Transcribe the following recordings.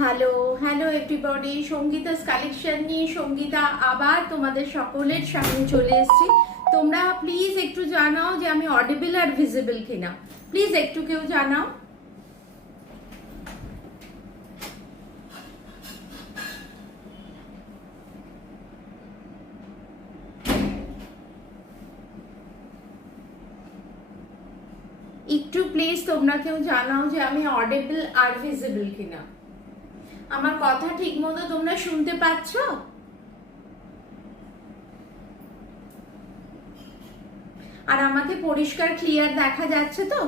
Hello hello everybody, Sangeeta's collection নিয়ে সঙ্গীতা আবার তোমাদের সকলের সামনে চলে এসেছি। তোমরা প্লিজ একটু জানাও যে আমি অডিবল আর ভিজিবল কিনা, প্লিজ একটু কেউ জানাও। একটু প্লিজ তোমরা কেউ জানাও যে আমি অডিবল আর ভিজিবল কিনা। আমার কথা ঠিক মতো তোমরা শুনতে পাচ্ছ? আর আমাকে পরিষ্কার ক্লিয়ার দেখা যাচ্ছে তো?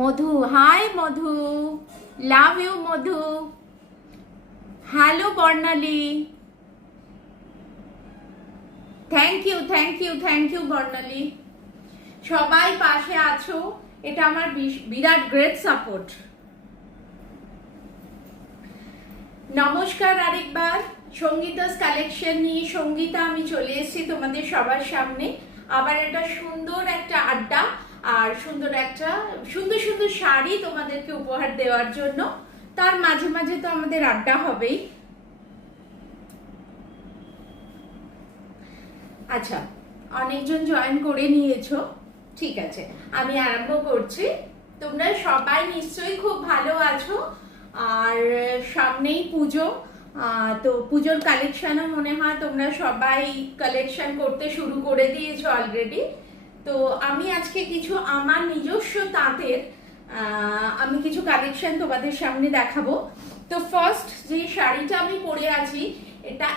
Madhu, hi Madhu, love you Madhu. Hello Barnali, thank you thank you thank you Barnali. সবাই পাশে আছো, এটা আমার বিরাট গ্রেট সাপোর্ট। নমস্কার আরেকবার, সঙ্গীতাস কালেকশন নিয়ে সঙ্গীতা আমি চলে এসেছি তোমাদের সবার সামনে। আবার একটা সুন্দর একটা আড্ডা আর সুন্দর সুন্দর শাড়ি তোমাদেরকে উপহার দেওয়ার জন্য। তার মাঝে মাঝে তো আমাদের আড্ডা হবেই। আচ্ছা, অনেকজন জয়েন করে নিয়েছো, ঠিক আছে, আমি আরম্ভ করছি। তোমরা সবাই নিশ্চয়ই খুব ভালো আছো। আর সামনেই পুজো, তো পুজোর কালেকশনও মনে হয় তোমরা সবাই কালেকশন করতে শুরু করে দিয়েছো অলরেডি। তো আমি আজকে কিছু আমার নিজস্ব তাঁতের আমি কিছু কালেকশন তোমাদের সামনে দেখাবো। তো ফার্স্ট যে শাড়িটা আমি পরে আছি, এটা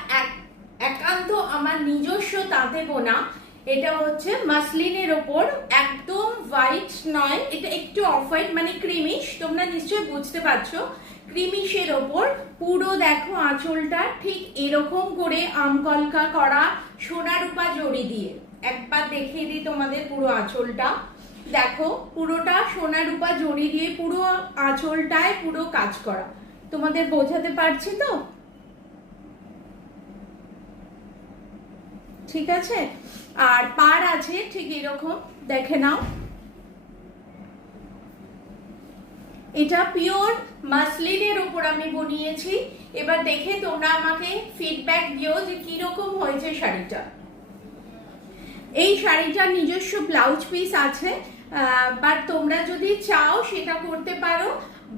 একান্ত আমার নিজস্ব তাঁতে বোনা। এটা হচ্ছে মাসলিনের ওপর, একদম হোয়াইট নয়, এটা একটু অফ হোয়াইট মানে ক্রিমিশ, তোমরা নিশ্চয়ই বুঝতে পারছো। ক্রিমিশের ওপর পুরো দেখো আঁচলটা ঠিক এরকম করে আমকলকা করা সোনা রূপা জড়ি দিয়ে। একবার দেখিয়ে দিই তোমাদের পুরো আঁচলটা, দেখো পুরোটা সোনা রূপা জড়ি দিয়ে পুরো আঁচলটায় পুরো কাজ করা। তোমাদের বোঝাতে পারছি তো? ঠিক আছে। আর পার আছে ঠিক এরকম, দেখে নাও। এটা পিওর মাসলিনের উপর আমি বানিয়েছি। এবার দেখে তোমরা আমাকে ফিডব্যাক দিও যে কিরকম হয়েছে শাড়িটা। এই শাড়িটার নিজস্ব ব্লাউজ পিস আছে, বাট তোমরা যদি চাও সেটা করতে পারো,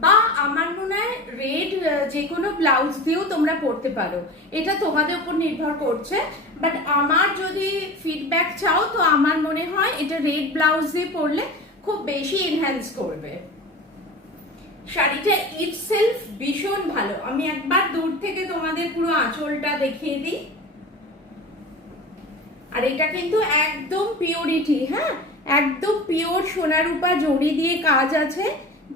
বা আমার মনে হয় রেড যে কোনো ব্লাউজ দিয়েও তোমরা পরতে পারো, এটা তোমাদের উপর নির্ভর করছে। বাট আমার যদি ফিডব্যাক চাও তো আমার মনে হয় এটা রেড ব্লাউজ দিয়ে পরলে খুব বেশি এনহ্যান্স করবে। শাড়িটা ইটসেলফ ভীষণ ভালো। আমি একবার দূর থেকে তোমাদের পুরো আঁচলটা দেখিয়ে দিই। আর এটা কিন্তু একদম পিওরিটি, হ্যাঁ, একদম পিওর সোনা রূপা জড়ি দিয়ে কাজ আছে,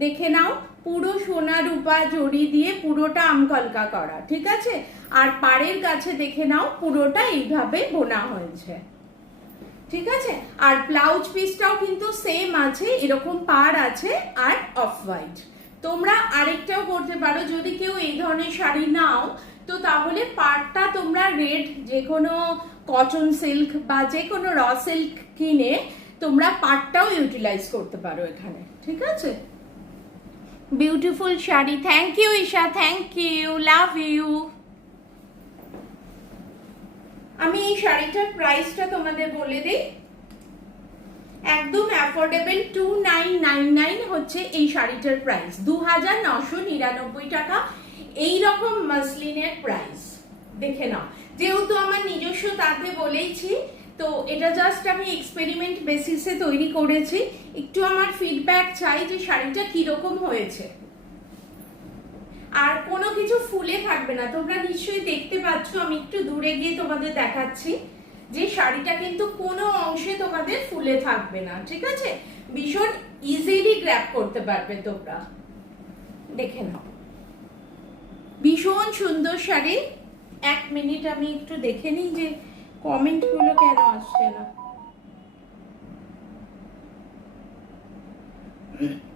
দেখে নাও পুরো সোনা রূপা জড়ি দিয়ে পুরোটা আমকলকা করা, ঠিক আছে। আর পাড়ের কাছে দেখে নাও পুরোটা এইভাবে বোনা হয়েছে, ঠিক আছে। আর ব্লাউজ পিসটাও কিন্তু সেম আছে, এরকম পাড় আছে আর অফ হোয়াইট। তোমরা আরেকটাও করতে পারো, যদি কেউ এই ধরনের শাড়ি নাও তো তাহলে পাড়টা তোমরা রেড যে কোনো কটন সিল্ক বা যে কোনো র সিল্ক কিনে তোমরা পাড়টাও ইউটিলাইজ করতে পারো এখানে, ঠিক আছে। Beautiful sari, thank you Isha, thank you, love you. আমি এই শাড়িটার প্রাইসটা তোমাদের বলে দিই, একদম অ্যাফোর্ডেবল, 2999 হচ্ছে এই শাড়িটার প্রাইস, 2999 টাকা। এইরকম মাসলিনের প্রাইস দেখে নাও। যেহেতু আমার নিজস্ব তাতে বলেইছি, তো এটা জাস্ট আমি এক্সপেরিমেন্ট বেসিসে তৈরি করেছি। একটু আমার ফিডব্যাক চাই যে শাড়িটা কিরকম হয়েছে। আর কোনো কিছু ফুলে থাকবে না, তোমরা নিশ্চয়ই দেখতে পাচ্ছ, আমি একটু দূরে গিয়ে তোমাদের দেখাচ্ছি যে শাড়িটা কিন্তু কোনো অংশে তোমাদের ফুলে থাকবে না, ঠিক আছে। ভীষণ ইজিলি গ্র্যাব করতে পারবে তোমরা, দেখে নাও। ভীষণ সুন্দর শাড়ি। এক মিনিট আমি একটু দেখে নিই যে কমেন্ট গুলো কেন আসছে না।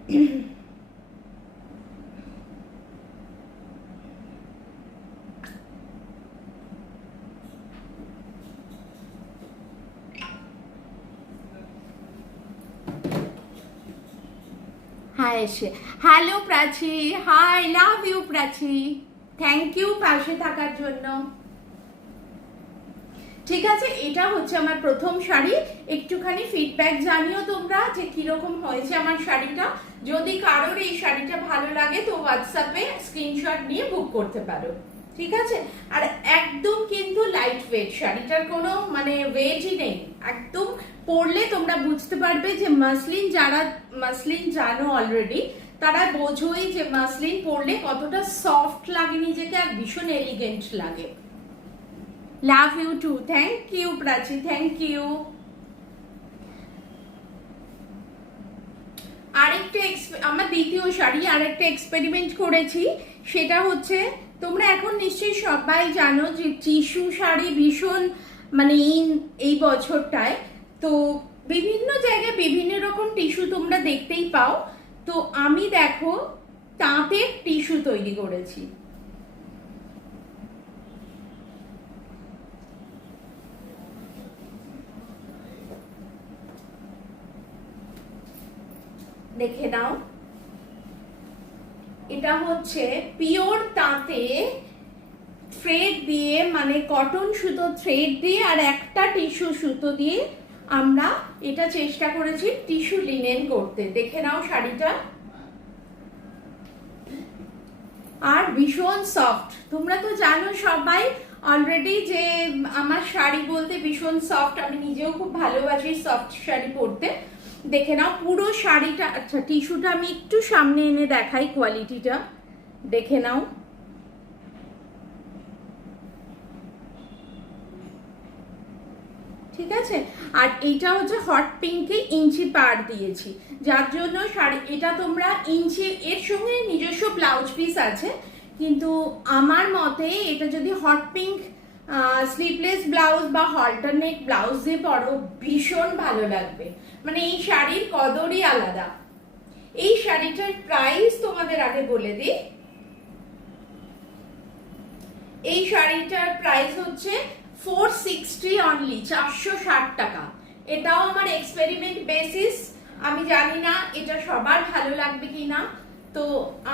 হ্যাঁ এসে hello Prachi, hi, love you Prachi, thank you পাশে থাকার জন্য। ঠিক আছে, এটা হচ্ছে আমার প্রথম শাড়ি। একটুখানি ফিডব্যাক জানিও তোমরা যে কিরকম হয়েছে আমার শাড়িটা। যদি কারোর এই শাড়িটা ভালো লাগে তো হোয়াটসঅ্যাপে স্ক্রিনশট নিয়ে বুক করতে পারো, ঠিক আছে। আর একদম কিন্তু লাইট ওয়েট, শাড়িটার কোনো মানে ওয়েটই নেই, একদম পরলে তোমরা বুঝতে পারবে যে মাসলিন, যারা মাসলিন জানো অলরেডি তারা বোঝোই যে মাসলিন পরলে কতটা সফট লাগে নিজেকে, আর ভীষণ এলিগেন্ট লাগে। Love you too, thank you Prachi, thank you. আরেকটা আমার দ্বিতীয় শাড়ি আরেকটা এক্সপেরিমেন্ট করেছি, সেটা হচ্ছে তোমরা এখন নিশ্চয়ই সবাই জানো যে টিস্যু শাড়ি ভীষণ মানে এই বছরটায় তো বিভিন্ন জায়গায় বিভিন্ন রকম টিস্যু তোমরা দেখতেই পাও। তো আমি দেখো তাঁতের টিস্যু তৈরি করেছি। দেখে নাও, এটা হচ্ছে পিওর তাঁতে থ্রেড দিয়ে, মানে কটন সুতো থ্রেড দিয়ে আর একটা টিস্যু সুতো দিয়ে আমরা এটা চেষ্টা করেছি টিস্যু লিনেন করতে। দেখে নাও শাড়িটা, আর ভীষণ সফট। তোমরা তো জানো সবাই অলরেডি যে আমার শাড়ি বলতে ভীষণ সফট, আমি নিজেও খুব ভালোবাসি সফট শাড়ি পরতে। দেখে নাও পুরো শাড়িটা। আচ্ছা টিস্যুটা আমি একটু সামনে এনে দেখাই, কোয়ালিটিটা দেখে নাও। ঠিক আছে, আর এইটা হচ্ছে হট পিঙ্কে ইঞ্চি পাড় দিয়েছি, যার জন্য শাড়ি এটা তোমরা ইঞ্চি, এর সঙ্গে নিজস্ব ব্লাউজ পিস আছে, কিন্তু আমার মতে এটা যদি হট পিঙ্ক স্লিভলেস ব্লাউজ বা হল্টারনেট ব্লাউজ দিয়ে পরো ভীষণ ভালো লাগবে, মানে এই শাড়ির কদরই আলাদা। এই শাড়িটার প্রাইস তোমাদের আগে বলে দিই, এই শাড়িটার প্রাইস হচ্ছে 460 অনলি, 460 টাকা। এটাও আমার এক্সপেরিমেন্ট বেসিস, আমি জানি না এটা সবার ভালো লাগবে কিনা, তো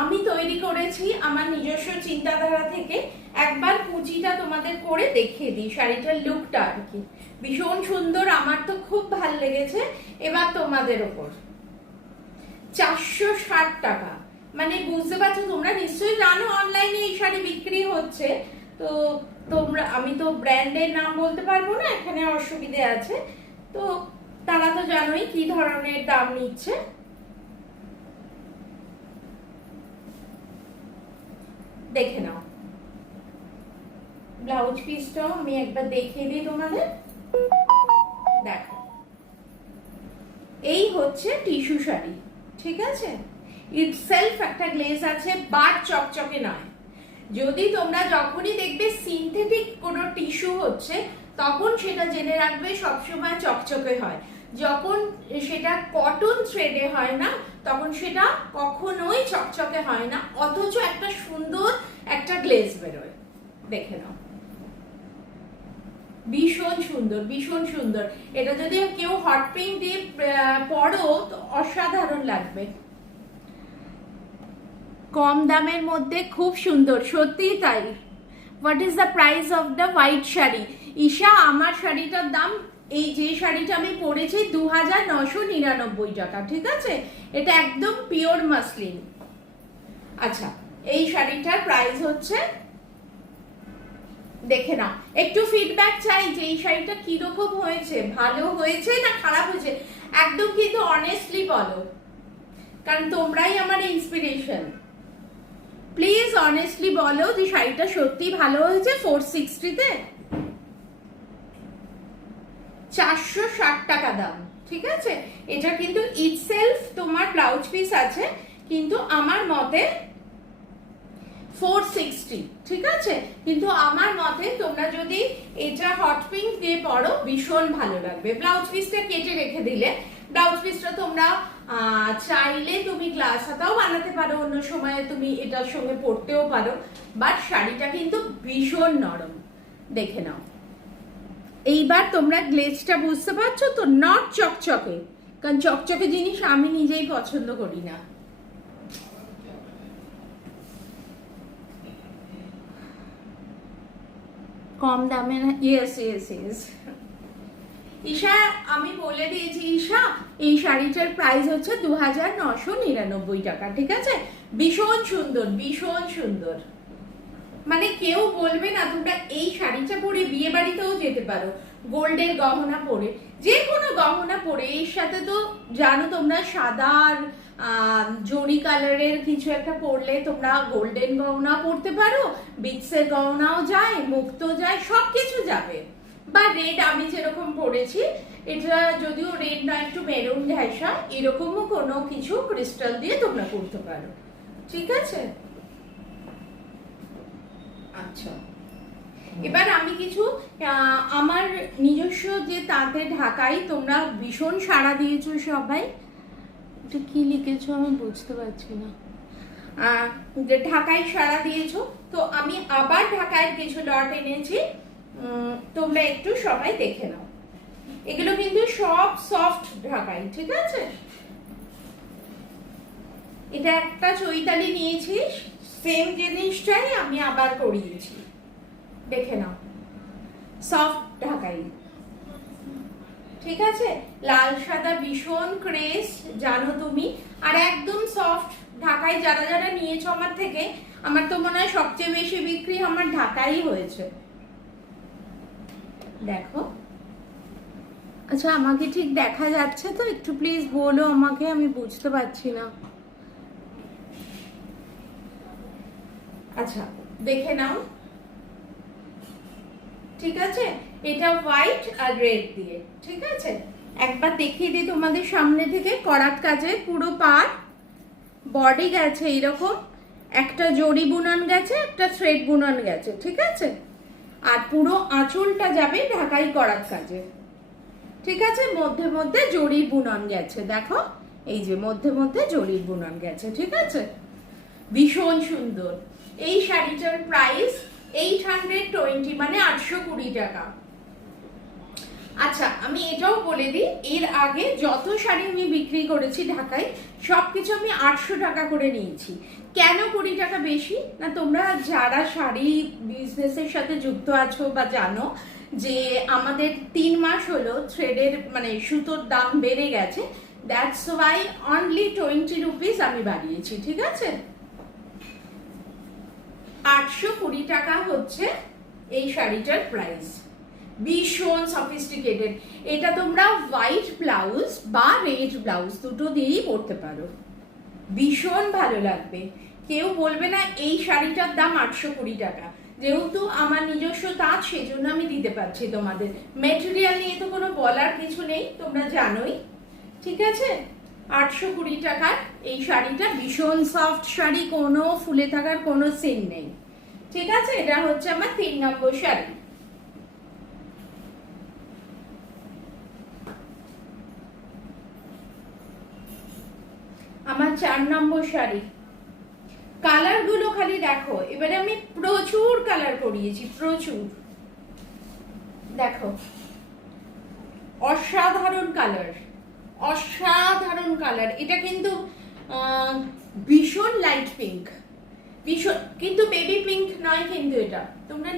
আমি তৈরি করেছি আমার নিজস্ব চিন্তাধারা থেকে। একবার কুচিটা তোমাদের করে দেখিয়ে দিই, শাড়িটার লুকটা আর কি ভীষণ সুন্দর, আমার তো খুব ভালো লেগেছে। এবার তোমাদের ওপর 460 টাকা, মানে বুঝতে পারছো, তোমরা নিশ্চয়ই জানো অনলাইনে এই শাড়ি বিক্রি হচ্ছে, তো তোমরা, আমি তো ব্র্যান্ডের নাম বলতে পারবো না, এখানে অসুবিধে আছে, তো তারা তো জানোই কি ধরনের দাম নিচ্ছে। দেখে নাও ব্লাউজ পিসটাও আমি একবার দেখিয়ে দিই তোমাদের, দেখো এই হচ্ছে টিস্যু শাড়ি, ঠিক আছে। ইটসেলফ একটা গ্লেজ আছে, বাট চকচকে নয়। যদি তোমরা যখনই দেখবে সিনথেটিক কোনো টিস্যু হচ্ছে তখন সেটা জেনে রাখবে সবসময় চকচকে হয়, যখন সেটা কটন থ্রেডে হয় না তখন সেটা কখনোই চকচকে হয় না, অথচ একটা সুন্দর একটা গ্লেজ বেরোয়। দেখে নাও ভীষণ সুন্দর, ভীষণ সুন্দর। এটা যদি কেউ হট পিঙ্ক দিয়ে পরো তো অসাধারণ লাগবে। কম দামের মধ্যে খুব সুন্দর, সত্যিই তাই। What is the price of the white sari? Isha, আমার শাড়িটার দাম, এই যে শাড়িটা আমি পরেছি 2999 টাকা, ঠিক আছে। এটা একদম পিওর মাসলিন। আচ্ছা এই শাড়িটার প্রাইস হচ্ছে, দেখে নাও, একটু ফিডব্যাক চাই যে এই শাড়িটা কিরকম হয়েছে, ভালো হয়েছে না খারাপ হয়েছে, একদম কিন্তু অনেস্টলি বলো, কারণ তোমরাই আমার ইন্সপিরেশন। প্লিজ অনেস্টলি বলো যে শাড়িটা সত্যি ভালো হয়েছে। 460-তে 460 টাকা দাম, ঠিক আছে। এটা কিন্তু ইটসেলফ তোমার ব্লাউজ পিস আছে, কিন্তু আমার মতে 460, ঠিক আছে। কিন্তু আমার মতে তোমরা যদি এটা হট পিঙ্ক দিয়ে পরো ভীষণ ভালো লাগবে। ব্লাউজ পিসটা কেটে রেখে দিলে ব্লাউজ পিসটা তোমরা চাইলে তুমি গ্লাস হাতাও বানাতে পারো, অন্য সময় তুমি এটার সঙ্গে পরতেও পারো, বাট শাড়িটা কিন্তু ভীষণ নরম। দেখে নাও। এইবার তোমরা গ্লেজটা বুঝতে পারছো তো, নট চকচকে, কারণ চকচকে জিনিস আমি নিজেই পছন্দ করি না। কম দামে না, ইয়েস ইয়েস ইয়েস। ঈশা আমি বলে দিয়েছি, ঈশা এই শাড়িটার প্রাইস হচ্ছে 2999 টাকা, ঠিক আছে? ভীষণ সুন্দর, ভীষণ সুন্দর, মানে কেউ বলবে না। তোমরা এই শাড়িটা পরে বিয়ে বাড়িতেও যেতে পারো, গোল্ডের গহনা পরে, যে কোনো গহনা পরে। এর সাথে তো জানো তোমরা সাদা আর জরি কালারের কিছু একটা পরলে তোমরা গোল্ডেন গহনা পরতে পারো, বিটসের গহনাও যায়, মুক্তো যায়, সবকিছু যাবে। বা রেড আমি যেরকম পরেছি, এটা যদিও রেড না, একটু মেরুন ঘেঁষা, এরকমও কোনো কিছু ক্রিস্টাল দিয়ে তোমরা করতে পারো, ঠিক আছে? আচ্ছা, এবার আমি কিছু আমার নিজস্ব যে তাঁতে ঢাকাই, তোমরা ভীষণ সাড়া দিয়েছো সবাই। এটা কি লিখেছো আমি বুঝতে পারছি না। যে ঢাকাই সাড়া দিয়েছো, তো আমি আবার ঢাকায় কিছু লট এনেছি, তোমরা একটু সবাই দেখে নাও। এগুলো কিন্তু সব সফট ঢাকাই, ঠিক আছে? এটা একটা চৈতালি নিয়েছি, সেম জিনিসটাই আমি আবার করিয়েছি, দেখে নাও, সফট ঢাকাই, ঠিক আছে? লাল সাদা ভীষণ ক্রেজ, জানো তুমি। আর একদম সফট ঢাকাই যারা যারা নিয়েছো আমার থেকে, আমার তো মনে হয় সবচেয়ে বেশি বিক্রি আমার ঢাকাই হয়েছে। দেখো, আচ্ছা আমাকে ঠিক দেখা যাচ্ছে তো? একটু প্লিজ বলো আমাকে, আমি বুঝতে পারছি না। আচ্ছা দেখে নাও, ঠিক আছে? এটা হোয়াইট আর রেড দিয়ে, ঠিক আছে? একবার দেখিয়ে দিই তোমাদের সামনে থেকে। করাত কাজে পুরো পাড়, বডি গেছে এরকম, একটা জরি বুনন গেছে, একটা থ্রেড বুনন গেছে, ঠিক আছে? আর পুরো আঁচলটা যাবে ঢাকাই করাত কাজে, ঠিক আছে? মধ্যে মধ্যে জরির বুনন গেছে, দেখো এই যে মধ্যে মধ্যে জরির বুনন গেছে, ঠিক আছে? ভীষণ সুন্দর। এই শাড়িটার প্রাইস 820, মানে 820 টাকা। আচ্ছা আমি এটাও বলে দিই, এর আগে যত শাড়ি আমি বিক্রি করেছি ঢাকায়, সবকিছু আমি 800 টাকা করে নিয়েছি। কেন 20 টাকা বেশি? না তোমরা যারা শাড়ি বিজনেসের সাথে যুক্ত আছো বা জানো যে আমাদের 3 মাস হলো থ্রেডের মানে সুতোর দাম বেড়ে গেছে, দ্যাটস ওয়াই অনলি 20 রুপিস আমি বাড়িয়েছি, ঠিক আছে? 820 টাকা হচ্ছে এই শাড়িটার প্রাইস। ভীষণ সফিস্টিকেটেড। এটা তোমরা হোয়াইট ব্লাউজ বা রেড ব্লাউজ দুটো দিয়েই পরতে পারো, ভীষণ ভালো লাগবে। কেউ বলবে না এই শাড়িটার দাম 820 টাকা। যেহেতু আমার নিজস্ব তাঁত, সেজন্য আমি দিতে পারছি তোমাদের। মেটেরিয়াল নিয়ে তো কোনো বলার কিছু নেই, তোমরা জানোই, ঠিক আছে? 820 টাকার এই শাড়িটা ভীষণ সফট শাড়ি, কোনো ফুলে থাকার কোনো সিন নেই, ঠিক আছে? এটা হচ্ছে আমার 3 নম্বর শাড়ি। আমার 4 নম্বর শাড়ি। কালার গুলো খালি দেখো, এবারে আমি প্রচুর কালার করিয়েছি, প্রচুর। দেখো অসাধারণ কালার, অসাধারণ কালার। এটা কিন্তু ভীষণ লাইট পিঙ্ক, ভীষণ, কিন্তু বেবি পিঙ্ক নয় কিন্তু এটা। তোমরা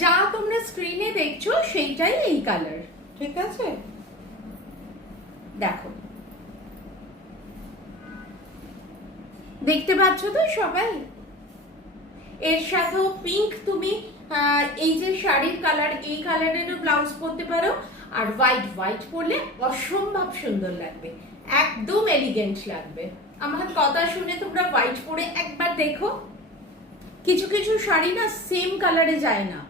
যা তোমরা স্ক্রিনে দেখছো সেইটাই এই কালার, ঠিক আছে? দেখো, দেখতে পাচ্ছ তো সবাই? এর সাথেও পিঙ্ক, তুমি এই যে শাড়ির কালার, এই কালারেরও ব্লাউজ পরতে পারো। আর হোয়াইট, হোয়াইট পরলে অসম্ভব সুন্দর লাগবে, একদম এলিগেন্ট লাগবে। আমার কথা শুনে তোমরা হোয়াইট পরে একবার দেখো। কিছু কিছু শাড়ি না সেম কালারে যায় না,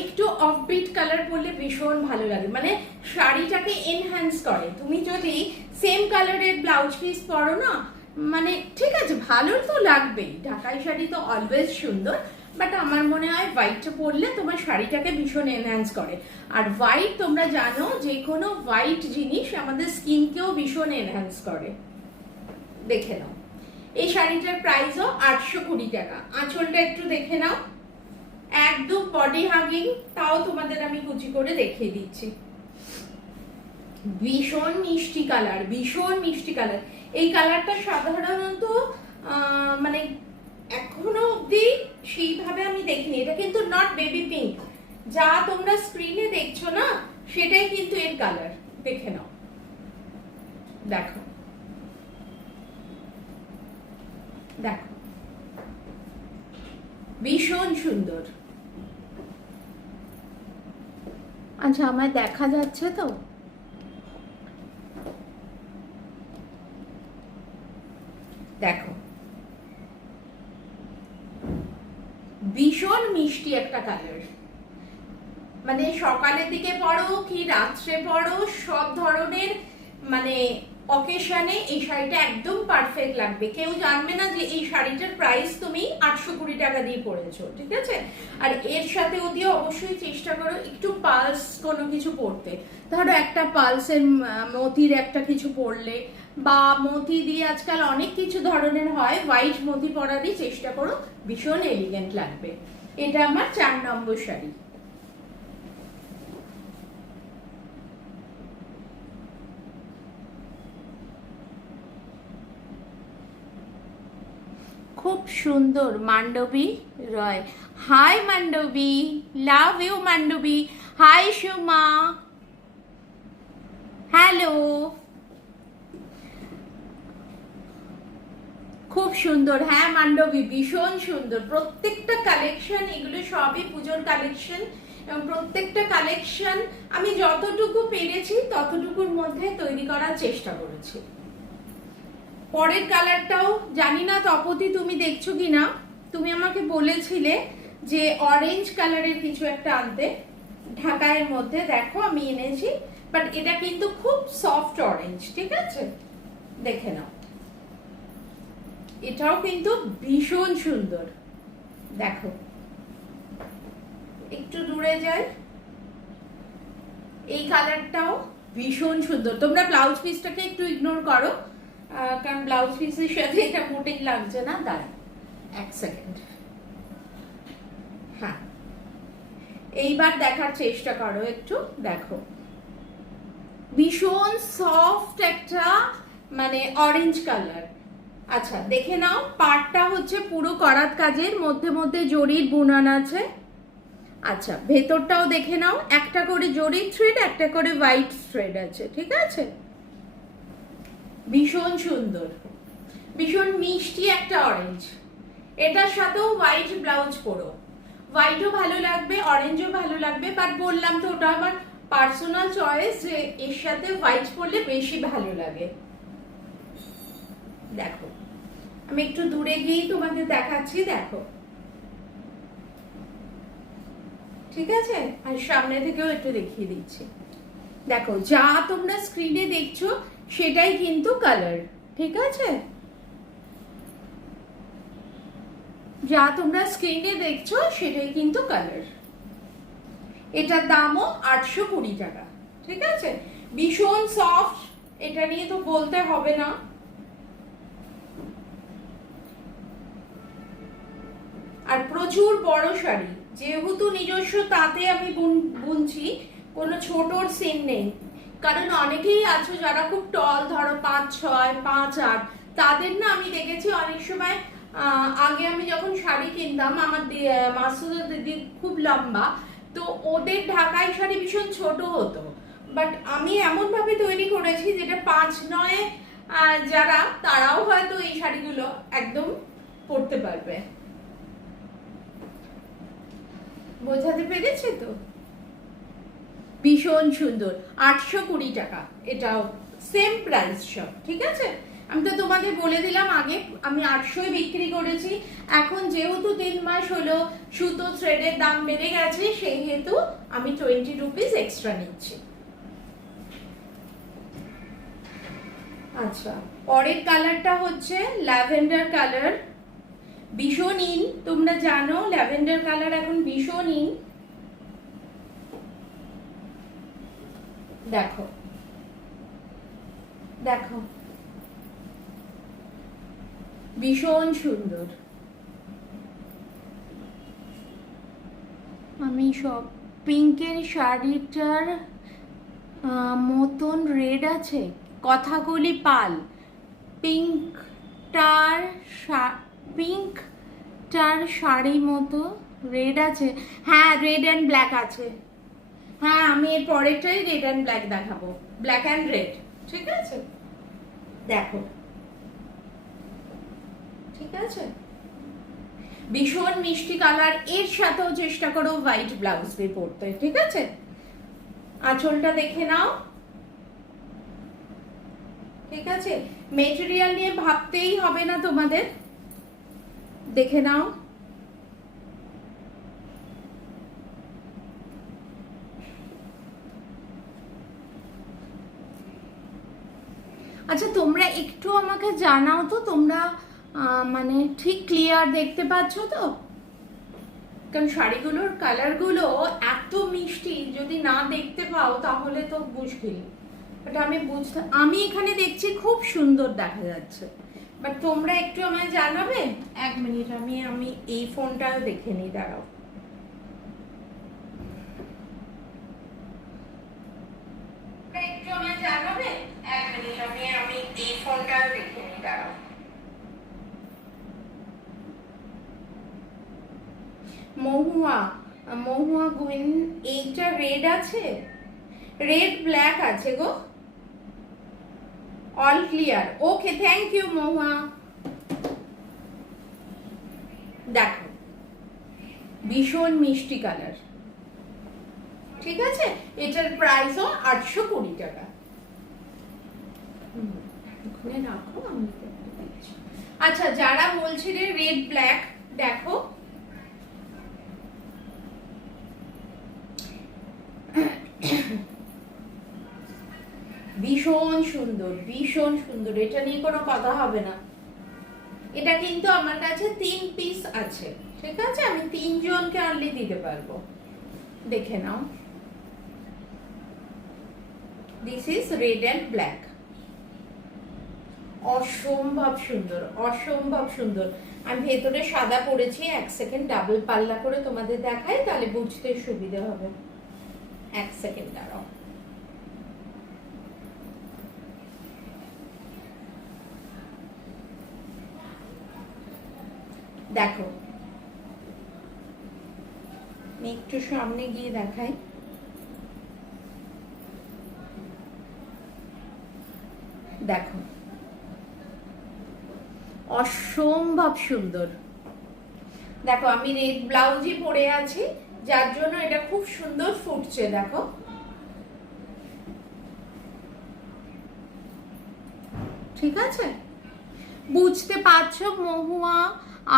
একটু অফবিট কালার পরলে ভীষণ ভালো লাগে, মানে শাড়িটাকে এনহ্যান্স করে। তুমি যদি সেম কালারের ব্লাউজ পিস পরো না, মানে ঠিক আছে ভালো তো লাগবেই, ঢাকাই শাড়ি তো অলওয়েজ সুন্দর, বাট আমার মনে হয় হোয়াইটটা পরলে তোমার শাড়িটাকে ভীষণ এনহ্যান্স করে। আর হোয়াইট তোমরা জানো যে কোনো হোয়াইট জিনিস আমাদের স্কিনকেও ভীষণ এনহ্যান্স করে। দেখে নাও এই শাড়িটার প্রাইসও 820 টাকা। আঁচলটা একটু দেখে নাও, একদম বডি হাগিং, তাও তোমাদের আমি কুচি করে দেখিয়ে দিচ্ছি। ভীষণ মিষ্টি কালার, ভীষণ মিষ্টি কালার। এই কালারটা সাধারণত মানে এখনো অব্দি সেইভাবে আমি দেখিনি। এটা কিন্তু নট বেবি পিঙ্ক, যা তোমরা স্ক্রিনে দেখছো না সেটাই কিন্তু এর কালার। দেখে নাও, দেখো দেখো, ভীষণ সুন্দর। আচ্ছা আমায় দেখা যাচ্ছে তো? দেখো ভীষণ মিষ্টি একটা কালার, মানে সকালের দিকে পরো কি রাত্রে পরো সব ধরনের মানে অকেশনে এই শাড়িটা একদম পারফেক্ট লাগবে। কেউ জানবে না যে এই শাড়িটার প্রাইস তুমি 820 টাকা দিয়ে পড়েছো, ঠিক আছে? আর এর সাথে ওদিকে অবশ্যই চেষ্টা করো একটু পালস কোনো কিছু পরতে। ধরো একটা পালসের মতির একটা কিছু পরলে, বা মতি দিয়ে আজকাল অনেক কিছু ধরনের হয়, হোয়াইট মতি পরারই চেষ্টা করো, ভীষণ এলিগেন্ট লাগবে। এটা আমার 4 নম্বর শাড়ি। খুব সুন্দর Mandavi Roy. Hi Mandavi, love you Mandavi. Hi Suma, hello. খুব সুন্দর, হ্যাঁ মান্ডবী ভীষণ সুন্দর। প্রত্যেকটা কালেকশন, এগুলো সবই পুজোর কালেকশন, এবং প্রত্যেকটা কালেকশন আমি যতটুকু পেরেছি ততটুকুর মধ্যে তৈরি করার চেষ্টা করেছি। পরের কালারটাও জানি না তপতি তুমি দেখছো কিনা, তুমি আমাকে বলেছিলে যে অরেঞ্জ কালারের কিছু একটা আনতে ঢাকায়ের মধ্যে। দেখো আমি এনেছি, বাট এটা কিন্তু খুব সফট অরেঞ্জ, ঠিক আছে? দেখে নাও, এটাও কিন্তু ভীষণ সুন্দর। দেখো একটু দূরে যাই, এই কালারটাও ভীষণ সুন্দর। তোমরা ব্লাউজ পিসটাকে একটু ইগনোর করো, কারণ ব্লাউজ পিসের সাথে এটা মোটেই লাগছে না। দাঁড়া এক সেকেন্ড, হ্যাঁ এইবার দেখার চেষ্টা করো একটু। দেখো ভীষণ সফট একটা মানে অরেঞ্জ কালার। আচ্ছা দেখে নাও, পাড়টা হচ্ছে পুরো করাত কাজের, মধ্যে মধ্যে জরির বুনান আছে। আচ্ছা ভেতরটাও দেখে নাও, একটা করে জরির থ্রেড, একটা করে হোয়াইট থ্রেড আছে, ঠিক আছে? ভীষণ সুন্দর, ভীষণ মিষ্টি একটা অরেঞ্জ। এটার সাথেও হোয়াইট ব্লাউজ পরো, হোয়াইটও ভালো লাগবে, অরেঞ্জও ভালো লাগবে, বাট বললাম তো ওটা আমার পার্সোনাল চয়েস যে এর সাথে হোয়াইট পরলে বেশি ভালো লাগে। দেখো আমি একটু দূরে গিয়েই তোমাদের দেখাচ্ছি, দেখো ঠিক আছে? আর সামনে থেকেও একটু দেখিয়ে দিচ্ছি। দেখো যা তোমরা স্ক্রিনে দেখছো সেটাই কিন্তু কালার, ঠিক আছে? যা তোমরা স্ক্রিনে দেখছো সেটাই কিন্তু কালার। এটার দামও 820 টাকা, ঠিক আছে? ভীষণ সফট, এটা নিয়ে তো বলতে হবে না। আর প্রচুর বড় শাড়ি, যেহেতু নিজস্ব তাতে আমি বুনছি, কোনো ছোটর সিন নেই। কারণ অনেকেই আছো যারা খুব টল, ধরো 5'6", 5'8", তাদের না আমি দেখেছি অনেক সময়। আগে আমি যখন শাড়ি কিনতাম, আমার মাসুদা দিদি খুব লম্বা, তো ওদের ঢাকাই শাড়ি ভীষণ ছোট হতো। বাট আমি এমন ভাবে তৈরি করেছি যেটা 5'9" যারা, তারাও হয়তো এই শাড়িগুলো একদম পরতে পারবে। বোঝাতে পেরেছি তো? ভীষণ সুন্দর, 820 টাকা। এটাও সেম প্রাইস সব, ঠিক আছে? আমি তো তোমাদের বলে দিলাম আগে, আমি 800 বিক্রি করেছি। এখন যেহেতু 3 মাস হলো সুতো থ্রেডের দাম বেড়ে গেছে, সেই হেতু আমি 20 রুপিস এক্সট্রা নিচ্ছি। আচ্ছা পরের কালারটা হচ্ছে ল্যাভেন্ডার কালার, ভীষণ ইন, তোমরা জানো ল্যাভেন্ডার কালার এখন ভীষণ ইন। দেখো দেখো ভীষণ সুন্দর। আমি সব পিঙ্কের শাড়িটার মতন রেড আছে, কথাগুলি পাল। পিঙ্কটার শাড়ি মতো রেড আছে। হ্যাঁ, রেড অ্যান্ড ব্ল্যাক আছে। হ্যাঁ, আমি এর পরেরটাই রেড অ্যান্ড ব্ল্যাক দেখাবো, ব্ল্যাক অ্যান্ড রেড। ঠিক আছে, দেখো। ঠিক আছে, ভীষণ মিষ্টি কালার। এর সাথেও চেষ্টা করো হোয়াইট ব্লাউজ দিয়ে পরতে। ঠিক আছে, আঁচলটা দেখে নাও। ঠিক আছে, মেটেরিয়াল নিয়ে ভাবতেই হবে না তোমাদের, দেখে নাও। আচ্ছা, তোমরা একটু আমাকে জানাও তো, তোমরা মানে ঠিক ক্লিয়ার দেখতে পাচ্ছ তো? কারণ শাড়িগুলোর কালারগুলো এত মিষ্টি, যদি না দেখতে পাও তাহলে তো মুশকিল। বাট আমি এখানে দেখছি খুব সুন্দর দেখা যাচ্ছে, বাট তোমরা একটু আমায় জানাবে। এক মিনিট, আমি এই ফোনটাও দেখে নিই, দাঁড়াও। একটু আমায় জানাবে, এক মিনিট, আমি এই ফোনটাও দেখে নিই, দাঁড়াও। মহুয়া গুইন, এইটা রেড আছে, রেড ব্ল্যাক আছে গো। All clear, okay, thank you Mahua. দেখো ভীষণ মিষ্টি কালার। ঠিক আছে, এটার প্রাইসও 820 টাকা। ওখানে রাখো, আমি দিচ্ছি। আচ্ছা, যারা বলছিলে রেড ব্ল্যাক, দেখো ভীষণ সুন্দর, ভীষণ সুন্দর। এটা নিয়ে কোনো কথা হবে না। এটা কিন্তু আমার কাছে 3 পিস আছে। ঠিক আছে, আমি 3 জনকে অনলি দিতে পারবো। দেখে নাও, this is red and black. অসম্ভব সুন্দর, অসম্ভব সুন্দর। আমি ভেতরে সাদা পরেছি। এক সেকেন্ড ডাবল পাল্লা করে তোমাদের দেখাই, তাহলে বুঝতে সুবিধা হবে। এক সেকেন্ড দাঁড়াও। দেখো, আমি একটু সামনে গিয়ে দেখাই। দেখো, অসম্ভব সুন্দর। দেখো, আমি রেড ব্লাউজই পরে আছি, যার জন্য এটা খুব সুন্দর ফুটছে। দেখো, ঠিক আছে, বুঝতে পারছো মহুয়া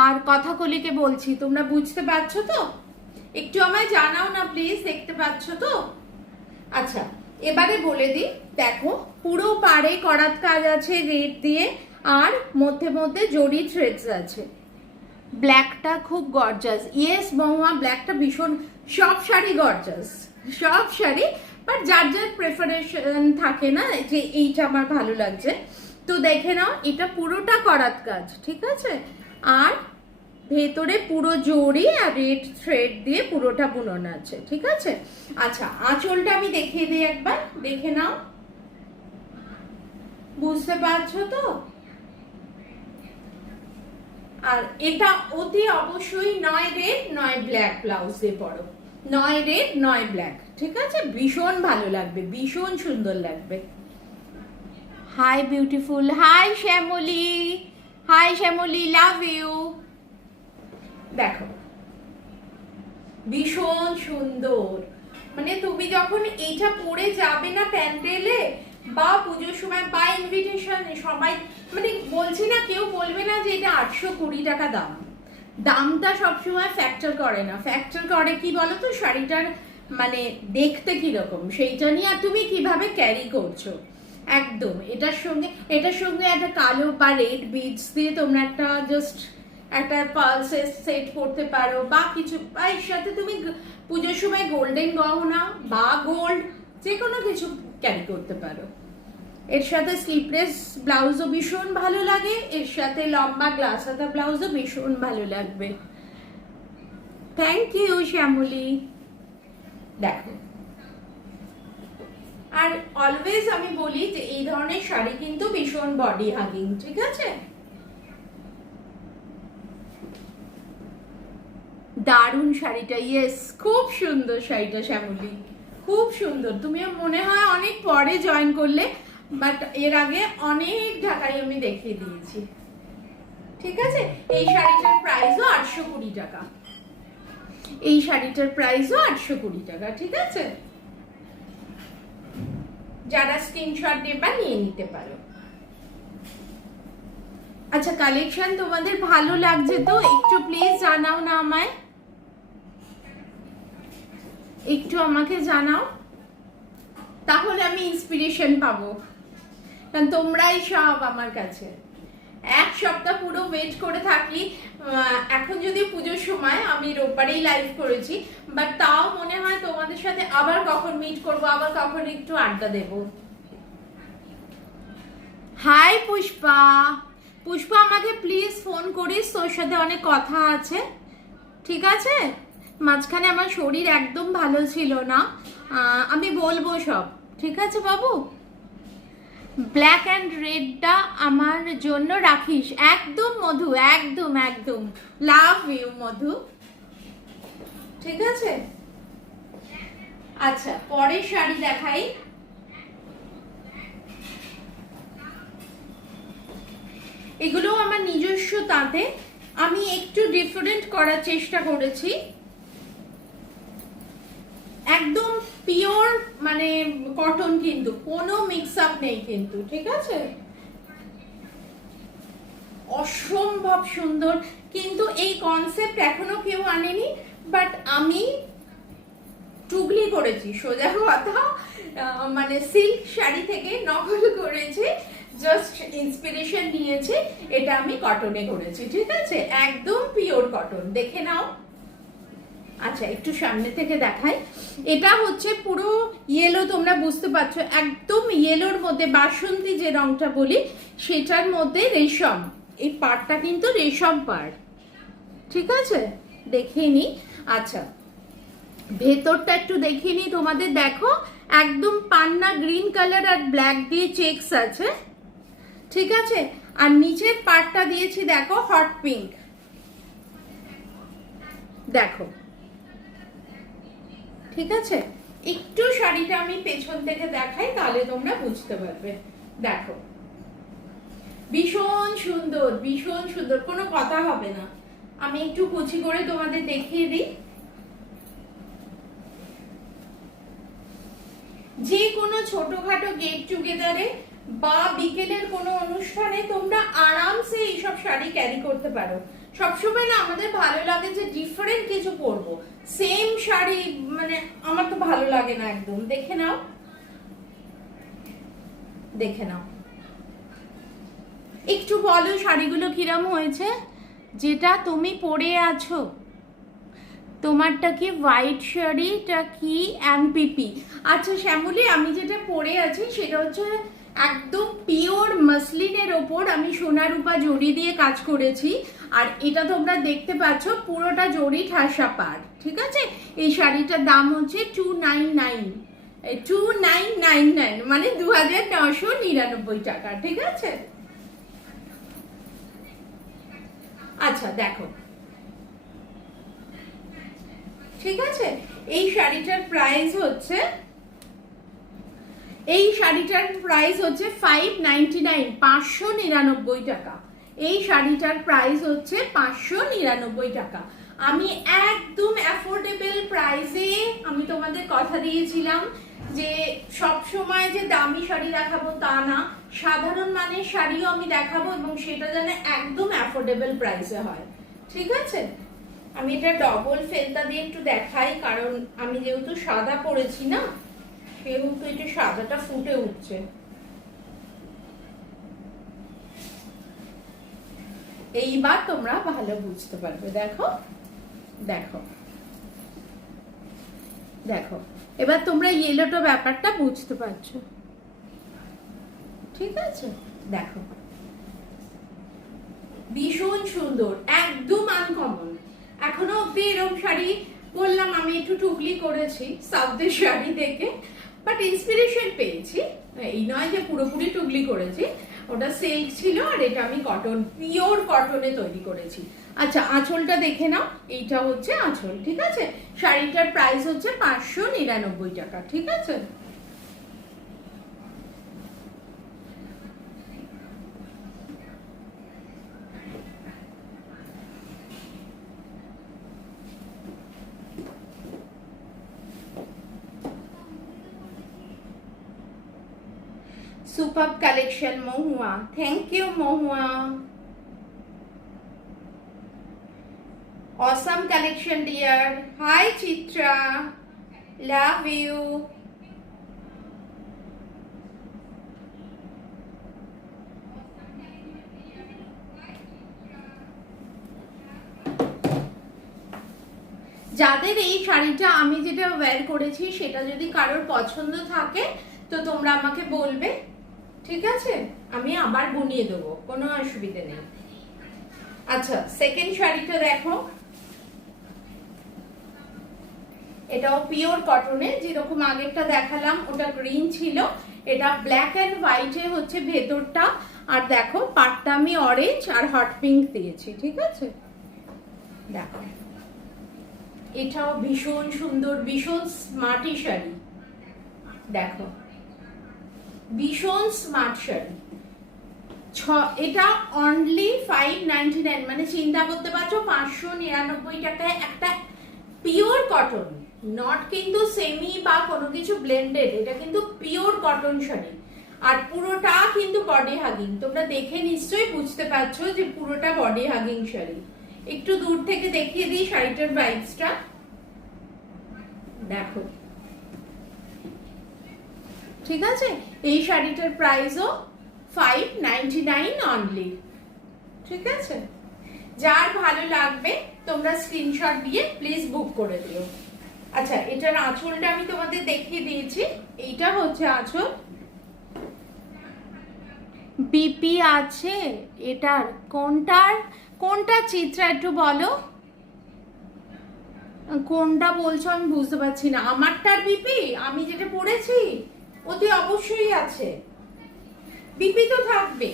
আর কথাকলিকে বলছি, তোমরা বুঝতে পারছো তো? একটু আমায় জানাও না প্লিজ, দেখতে পাচ্ছ তো? আচ্ছা, এবারে বলে দিই। দেখো, পুরো পাড়ে করাত কাজ আছে রেড দিয়ে, আর মধ্যে মধ্যে জরি থ্রেডস আছে। ব্ল্যাকটা খুব গর্জাস। ইয়েস মহুয়া, ব্ল্যাকটা ভীষণ, সব শাড়ি গর্জাস, সব শাড়ি, বাট যার যার প্রেফারেশন থাকে না, যে এইটা আমার ভালো লাগছে। তো দেখে নাও, এটা পুরোটা করাত কাজ। ঠিক আছে, আর ভেতরে পুরো জড়ি আর রেড থ্রেড দিয়ে পুরোটা বুনন আছে। ঠিক আছে, আচ্ছা, আঁচলটা আমি দেখিয়ে দিই একবার, দেখে নাও। বুঝতে পারছো তো? আর এটা অতি অবশ্যই নয় রেড নয় ব্ল্যাক ব্লাউজ দিয়ে পরো, নয় রেড নয় ব্ল্যাক। ঠিক আছে, ভীষণ ভালো লাগবে, ভীষণ সুন্দর লাগবে। Hi beautiful, hi Shyamali, hi Shyamali, love you. দেখো, ভীষণ সুন্দর। মানে তুমি যখন এইটা পরে যাবে না প্যান্ডেলে বা পুজোর সময় বা ইনভিটেশন, সবাই মানে বলছি না, কেউ বলবে না যে এটা 820 টাকা দাম। দামটা সবসময় ফ্যাক্টর করে না, ফ্যাক্টর করে কি বলো তো, শাড়িটার মানে দেখতে কিরকম সেইটা নিয়ে, আর তুমি কিভাবে ক্যারি করছো। একদম এটার সঙ্গে একটা কালো বা রেড বিডস দিয়ে তোমরা একটা জাস্ট একটা পালসের সেট পরতে পারো, বা কিছু, বা এর সাথে তুমি পুজোর সময় গোল্ডেন গহনা বা গোল্ড যে কোনো কিছু ক্যারি করতে পারো। এর সাথে স্লিভলেস ব্লাউজও ভীষণ ভালো লাগে, এর সাথে লম্বা গ্লাস হাতা ব্লাউজও ভীষণ ভালো লাগবে। Thank you Shyamali. দেখো, আর অলওয়েজ আমি বলি যে এই ধরনের শাড়ি কিন্তু ভীষণ বডি হাগিং, ঠিক আছে? দারুণ শাড়িটা, ইয়েস, খুব সুন্দর শাড়িটা শ্যামলী, খুব সুন্দর। তুমিও মনে হয় অনেক পরে জয়েন করলে, বাট এর আগে অনেক ঢাকায় আমি দেখিয়ে দিয়েছি, ঠিক আছে? এই শাড়িটার প্রাইসও 820 টাকা, এই শাড়িটার প্রাইসও 820 টাকা, ঠিক আছে? যারা স্ক্রিনশট নেবা নিয়ে নিতে পারো। আচ্ছা, কালেকশন তোমাদের ভালো লাগছে তো? একটু প্লিজ জানাও না আমায়, একটু আমাকে জানাও, তাহলে আমি ইন্সপিরেশন পাবো, কারণ তোমরাই সব আমার কাছে। এক সপ্তাহ পুরো ওয়েট করে থাকি। এখন যদি পুজোর সময়, আমি রোববারেই লাইভ করেছি, বাট তাও মনে হয় তোমাদের সাথে আবার কখন মিট করব, আবার কখন একটু আড্ডা দেব। হাই পুষ্পা, পুষ্পা আমাকে প্লিজ ফোন করিস, তোর সাথে অনেক কথা আছে, ঠিক আছে? মাঝখানে আমার শরীর একদম ভালো ছিল না, আমি বলবো সব, ঠিক আছে বাবু? ব্ল্যাক অ্যান্ড রেডটা আমার জন্য রাখিস, একদম মধু, একদম একদম, লাভ ইউ মধু, ঠিক আছে? আচ্ছা, পরের শাড়ি দেখাই। এগুলো আমার নিজস্ব তাঁতে, আমি একটু ডিফারেন্ট করার চেষ্টা করেছি, একদম পিওর মানে কটন, কিন্তু কোনো মিক্স আপ নেই কিন্তু, ঠিক আছে? অসম্ভব সুন্দর, কিন্তু এই কনসেপ্ট এখনো কেউ আনেনি, বাট আমি টুগলি করেছি, সোজা কথা, মানে সিল্ক শাড়ি থেকে নকল করেছি, জাস্ট ইন্সপিরেশন নিয়েছি, এটা আমি কটনে করেছি, ঠিক আছে? একদম পিওর কটন, দেখে নাও। আচ্ছা, একটু সামনে থেকে দেখাই। এটা হচ্ছে পুরো ইয়েলো, তোমরা বুঝতে পারছো, একদম ইয়েলোর মধ্যে বাসন্তী যে রংটা বলি, সেটার মধ্যে রেশম, এই পাড়টা কিন্তু রেশম পাড়, ঠিক আছে? দেখিয়ে নি। আচ্ছা, ভেতরটা একটু দেখিয়ে নি তোমাদের, দেখো একদম পান্না গ্রিন কালার আর ব্ল্যাক দিয়ে চেকস আছে, ঠিক আছে? আর নিচের পাড়টা দিয়েছি দেখো হট পিঙ্ক, দেখো, ঠিক আছে? একটু শাড়িটা আমি পেছন থেকে দেখাই, তাহলে তোমরা বুঝতে পারবে। দেখো, ভীষণ সুন্দর, ভীষণ সুন্দর, কোনো কথা হবে না। আমি একটু কুচি করে তোমাদের দেখিয়ে দিই। যে কোনো ছোটখাটো গেট টুগেদারে বা বিকেলের কোনো অনুষ্ঠানে তোমরা আরামসে এইসব শাড়ি ক্যারি করতে পারো। সবসময় না আমাদের ভালো লাগে যে ডিফারেন্ট কিছু পরবো, সেম শাড়ি মানে আমার তো ভালো লাগে না একদম। দেখে নাও, দেখে নাও, একটু বলো শাড়িগুলো কিরম হয়েছে, যেটা তুমি পরে আছো। তোমারটা কি হোয়াইট শাড়িটা কি এমপিপি? আচ্ছা শ্যামলী, আমি যেটা পরে আছি সেটা হচ্ছে একদম পিওর মাসলিনের ওপর আমি সোনা রূপা জড়ি দিয়ে কাজ করেছি, আর এটা তোমরা দেখতে পাচ্ছ পুরোটা জড়ি ঠাসা পাড়, ঠিক আছে? এই শাড়িটার দাম হচ্ছে 2999, মানে 2999 টাকা, ঠিক আছে? আচ্ছা দেখো, ঠিক আছে? এই শাড়িটার প্রাইস হচ্ছে, এই শাড়িটার প্রাইস হচ্ছে 599, 599 টাকা। এই শাড়িটার প্রাইস হচ্ছে 599 টাকা। আমি একদম অ্যাফোর্ডেবল প্রাইসে আমি তোমাদের কথা দিয়েছিলাম যে সব সময় যে দামি শাড়ি দেখাবো তা না, সাধারণ মানের শাড়িও আমি দেখাবো, এবং সেটা যেন একদম অ্যাফোর্ডেবল প্রাইসে হয়, ঠিক আছে? আমি এটা ডবল ফেলতা দিয়ে একটু দেখাই, কারণ আমি যেহেতু সাদা পরেছি না, সেহেতু একটু সাদাটা ফুটে উঠছে। এইবার তোমরা ভালো বুঝতে পারবে। দেখো দেখো দেখো, এবার তোমরা ইয়েলোটা ব্যাপারটা বুঝতে পারছো, ঠিক আছে? দেখো ভীষণ সুন্দর, একদম আনকমন। এখনো অব্দি এরকম শাড়ি বললাম, আমি একটু টুকলি করেছি সাউথের শাড়ি দেখে, বাট ইন্সপিরেশন পেয়েছি। এই নয় যে পুরোপুরি টুকলি করেছি, ওটা সিল্ক ছিল আর এটা আমি কটন, পিওর কটনে তৈরি করেছি। আচ্ছা, আঁচলটা দেখে নাও, এইটা হচ্ছে আঁচল, ঠিক আছে? শাড়িটার প্রাইস হচ্ছে 599 টাকা, ঠিক আছে? Superb collection, Mohua. Thank you, Mohua. Awesome collection, dear. Hi, Chitra. Love you. যাদের এই শাড়িটা আমি যেটা ওয়্যার করেছি সেটা যদি কারোর পছন্দ থাকে তো তোমরা আমাকে বলবে, ঠিক আছে? আমি আবার বুনিয়ে দেবো, কোনো অসুবিধা নেই। আচ্ছা, সেকেন্ড শাড়িটা দেখো, এটাও পিওর কটনে, যেরকম আগেরটা দেখালাম ওটা গ্রিন ছিল, এটা ব্ল্যাক অ্যান্ড হোয়াইটে হচ্ছে ভেতরটা, আর দেখো পাটটা আমি অরেঞ্জ আর হট পিঙ্ক দিয়েছি, ঠিক আছে? দেখো এটাও ভীষণ সুন্দর, ভীষণ স্মার্টি শাড়ি। দেখো ভীষণ স্মার্ট শাড়ি। এটা অনলি 599, মানে চিন্তা করতে পারছো 599 টাকায় একটা পিওর কটন, নট কিন্তু সেমি বা কোনো কিছু ব্লেন্ডেড, এটা কিন্তু পিওর কটন শাড়ি। আর পুরোটা কিন্তু বডি হাগিং, তোমরা দেখে নিশ্চয়ই বুঝতে পারছো যে পুরোটা বডি হাগিং শাড়ি। একটু দূর থেকে দেখিয়ে দিই শাড়িটার ভাইবসটা, দেখো, ঠিক আছে? এই শাড়িটার প্রাইসও 599 অনলি, ঠিক আছে? যার ভালো লাগবে তোমরা স্ক্রিনশট দিয়ে প্লিজ বুক করে দিও। আচ্ছা, এটার আঁচলটা আমি তোমাদের দেখিয়ে দিয়েছি, এইটা হচ্ছে আঁচল। বিপি আছে এটার, কোনটা চিত্রা একটু বলো, কোনটা বলছো আমি বুঝতে পারছি না। আমারটার বিপি, আমি যেটা পড়েছি ওতে অবশ্যই আছে, বিপি তো থাকবে।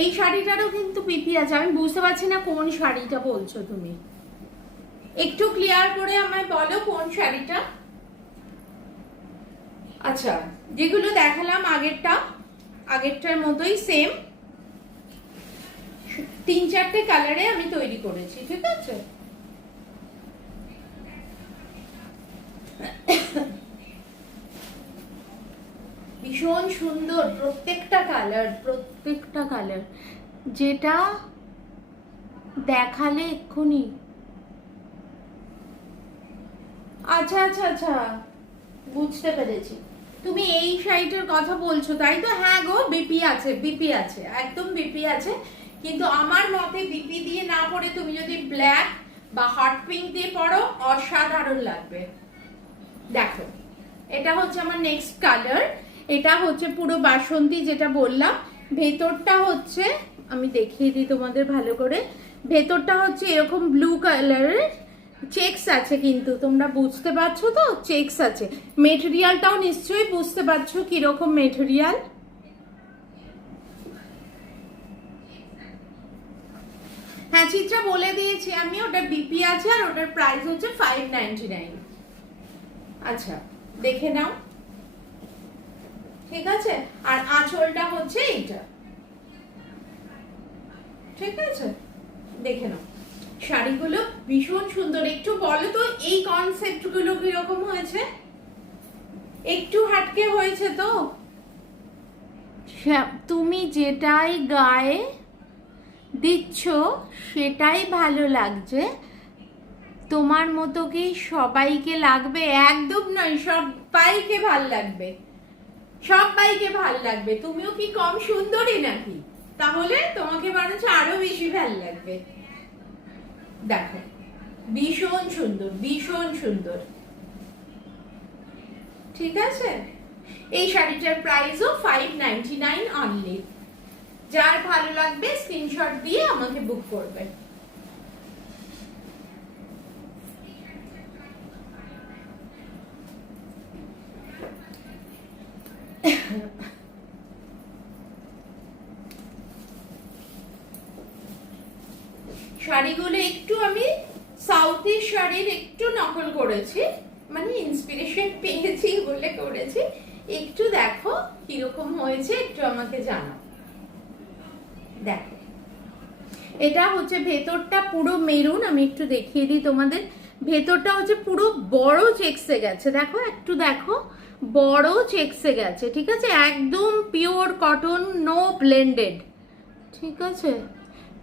এই শাড়িটারও কিন্তু বিপি আছে, আমি বুঝতে পারছি না কোন শাড়িটা বলছো তুমি, একটু ক্লিয়ার করে আমায় বলো কোন শাড়িটা। আচ্ছা, যেগুলো দেখালাম আগেরটার মতোই সেম, 3-4টে কালারে আমি তৈরি করেছি, ঠিক আছে? ভীষণ সুন্দর প্রত্যেকটা কালার, যেটা দেখালে এক্ষুনি। আচ্ছা আচ্ছা আচ্ছা, বুঝতে পেরেছি, তুমি এই শাড়িটার কথা বলছো তাই তো? হ্যাঁ গো, বিপি আছে, একদম বিপি আছে, কিন্তু আমার মতে বিপি দিয়ে না পরে তুমি যদি ব্ল্যাক বা হট পিঙ্ক দিয়ে পরো অসাধারণ লাগবে। দেখো এটা হচ্ছে আমার নেক্সট কালার, এটা হচ্ছে পুরো বাসন্তী, যেটা বললাম। ভেতরটা হচ্ছে, আমি দেখিয়ে দিই তোমাদের ভালো করে, ভেতরটা হচ্ছে এরকম ব্লু কালারের, চেকস আছে, কিন্তু তোমরা বুঝতে পারছো তো চেকস আছে। মেটেরিয়ালটাও নিশ্চয়ই বুঝতে পারছো কিরকম মেটেরিয়াল। হ্যাঁ চিত্রা বলে দিয়েছি আমি, ওটা বিপি আছে আর ওটার প্রাইস হচ্ছে 599। আচ্ছা দেখে নাও, ঠিক আছে? আর আঁচলটা হচ্ছে এইটা, ঠিক আছে? দেখে নাও, শাড়িগুলো ভীষণ সুন্দর। একটু বলো তো এই কনসেপ্ট গুলো কিরকম হয়েছে? একটু হাটকে হয়েছে তো? তুমি যেটাই গায়ে দিচ্ছ সেটাই ভালো লাগছে, তোমার মতো কি সবাইকে লাগবে? একদম নয়, সবাইকে ভাল লাগবে, সবাইকে ভালো লাগবে। তুমিও কি কম সুন্দরী নাকি? তাহলে তোমাকে বরঞ্চ আরো বেশি ভালো লাগবে। দেখো ভীষণ সুন্দর, ভীষণ সুন্দর। ঠিক আছে, এই শাড়িটার প্রাইসও 599 অনলি। যার ভালো লাগবে স্ক্রিনশট দিয়ে আমাকে বুক করবে। শাড়িগুলো একটু আমি সাউথের শাড়ির একটু নকল করেছি, মানে ইন্সপিরেশন পেয়েছি বলে করেছি। একটু দেখো কিরকম হয়েছে, একটু আমাকে জানাও। দেখো এটা হচ্ছে ভেতরটা পুরো মেরুন, আমি একটু দেখিয়ে দিই তোমাদের। ভেতরটা হচ্ছে পুরো বড় চেক্সে গেছে, দেখো একটু দেখো, বড় চেক্সে গেছে। ঠিক আছে, একদম পিওর কটন, নো ব্লেন্ডেড। ঠিক আছে,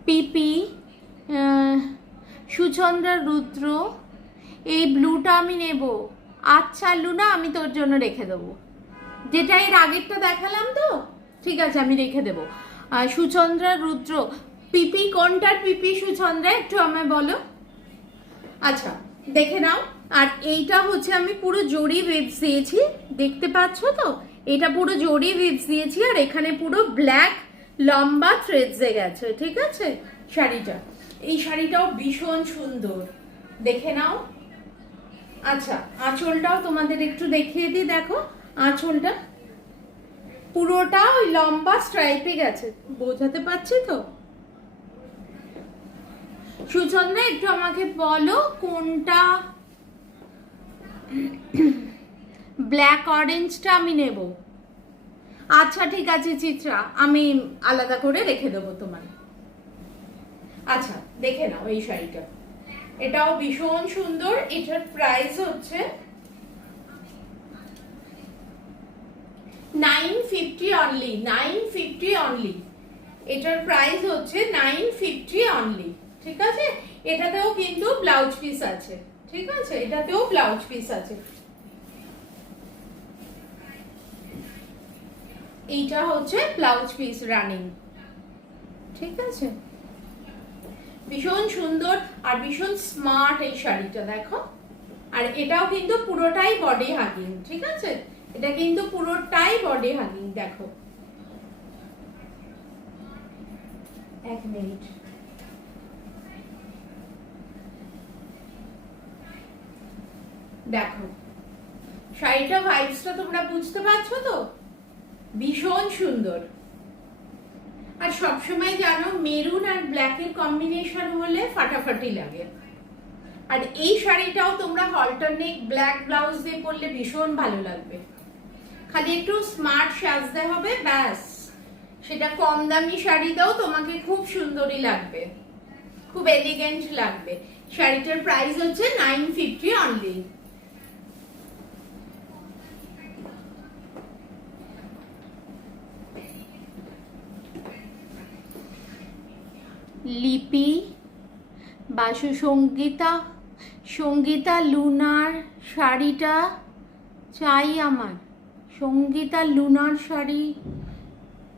পিপি সুচন্দ্রা রুদ্র, এই ব্লুটা আমি নেব। আচ্ছা লুনা, আমি তোর জন্য রেখে দেবো, যেটা এর আগেরটা দেখালাম তো। ঠিক আছে, আমি রেখে দেবো। সুচন্দ্রা রুদ্র, পিপি কোনটার পিপি সুচন্দ্রা, একটু আমায় বলো। আচ্ছা দেখে নাও। আর এইটা হচ্ছে আমি পুরো জরি ওয়েভস দিয়েছি, দেখতে পাচ্ছ তো? এটা পুরো জরি ওয়েভস দিয়েছি, আর এখানে পুরো ব্ল্যাক লম্বা থ্রেডসে গেছে। ঠিক আছে, শাড়িটা, এই শাড়িটাও ভীষণ সুন্দর, দেখে নাও। আচ্ছা আঁচলটাও তোমাদের একটু দেখিয়ে দিই, দেখো আঁচলটা পুরোটা ওই লম্বা স্ট্রাইপে গেছে, বোঝাতে পারছি তো? সুচন্দ্রা একটু আমাকে বলো কোনটা ব্ল্যাক অরেঞ্জটা আমি নেব। আচ্ছা ঠিক আছে চিত্রা, আমি আলাদা করে রেখে দেবো তোমার। আচ্ছা দেখে নাও এই শাড়িটা, এটাও ভীষণ সুন্দর। এটার প্রাইস হচ্ছে 950 অনলি, 950 অনলি। এটার প্রাইস হচ্ছে 950 অনলি। ঠিক আছে, এটাতেও কিন্তু ব্লাউজ পিস আছে। ঠিক আছে, এটাতেও ব্লাউজ পিস আছে। এইটা হচ্ছে ব্লাউজ পিস রানিং। ঠিক আছে, ভীষণ সুন্দর আর ভীষণ স্মার্ট এই শাড়িটা, দেখো। আর এটাও কিন্তু পুরোটাই বডি হাগিং। ঠিক আছে, এটা কিন্তু পুরোটাই বডি হাগিং। দেখো এক মিনিট, দেখো শাড়িটা ভাইবসটা তোমরা বুঝতে পারছো তো? ভীষণ সুন্দর। আর সবসময় জানো মেরুন আর ব্ল্যাকের কম্বিনেশন হলে ফাটাফাটি লাগে। আর এই শাড়িটাও তোমরা অল্টারনেট ব্ল্যাক ব্লাউজ দিয়ে পরলে ভীষণ ভালো লাগবে। খালি একটু স্মার্ট সাজতে হবে, ব্যাস। সেটা কম দামি শাড়িতেও তোমাকে খুব সুন্দরী লাগবে, খুব এলিগেন্ট লাগবে। শাড়িটার প্রাইস হচ্ছে 950 অনলি। লিপি বাসু, সঙ্গীতা, সঙ্গীতা লুনার শাড়িটা চাই আমার। সঙ্গীতা লুনার শাড়িটা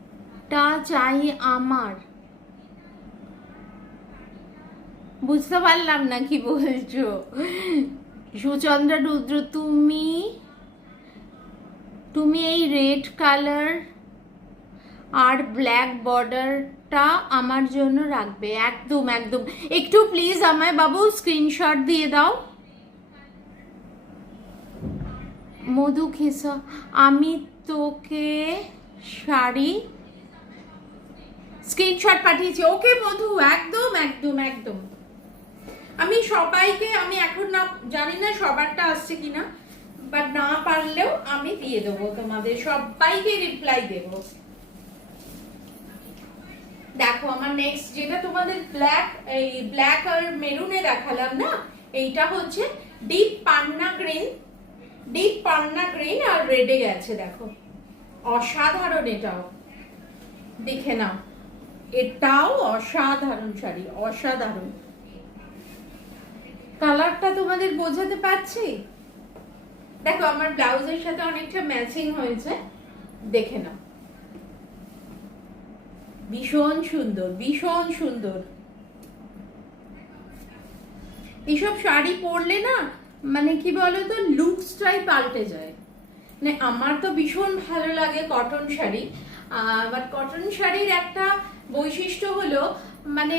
চাই আমার। বুঝতে পারলাম না কি বলছো। সুচন্দ্রা রুদ্র, তুমি এই রেড কালার আর ব্ল্যাক বর্ডারটা আমার জন্য রাখবে। একদম একদম, একটু প্লিজ আমায় বাবু স্ক্রিনশট দিয়ে দাও। মধু খেসা, আমি তোকে শাড়ি স্ক্রিনশট পাঠিয়েছি। ওকে মধু, একদম একদম একদম। আমি সবাইকে, আমি এখন না জানি না সবারটা আসছে কিনা, বাট না পারলেও আমি দিয়ে দেবো, তোমাদের সবাইকে রিপ্লাই দেবো। দেখো আমার নেক্সট যেটা তোমাদের ব্ল্যাক আর মেরুনে দেখালাম না, এইটা হচ্ছে ডিপ পান্না গ্রিন আর রেডে গেছে। দেখো অসাধারণ, এটাও দেখে নাও, এটাও অসাধারণ শাড়ি, অসাধারণ। কালারটা তোমাদের বোঝাতে পারছি? দেখো আমার ব্লাউজের সাথে অনেকটা ম্যাচিং হয়েছে। দেখে নাও, ভীষণ সুন্দর, ভীষণ সুন্দর। এইসব শাড়ি পরলে না মানে কি বলতো, লুকসটাই পাল্টে যায়। মানে আমার তো ভীষণ ভালো লাগে কটন শাড়ি, বাট কটন শাড়ির একটা বৈশিষ্ট্য হলো মানে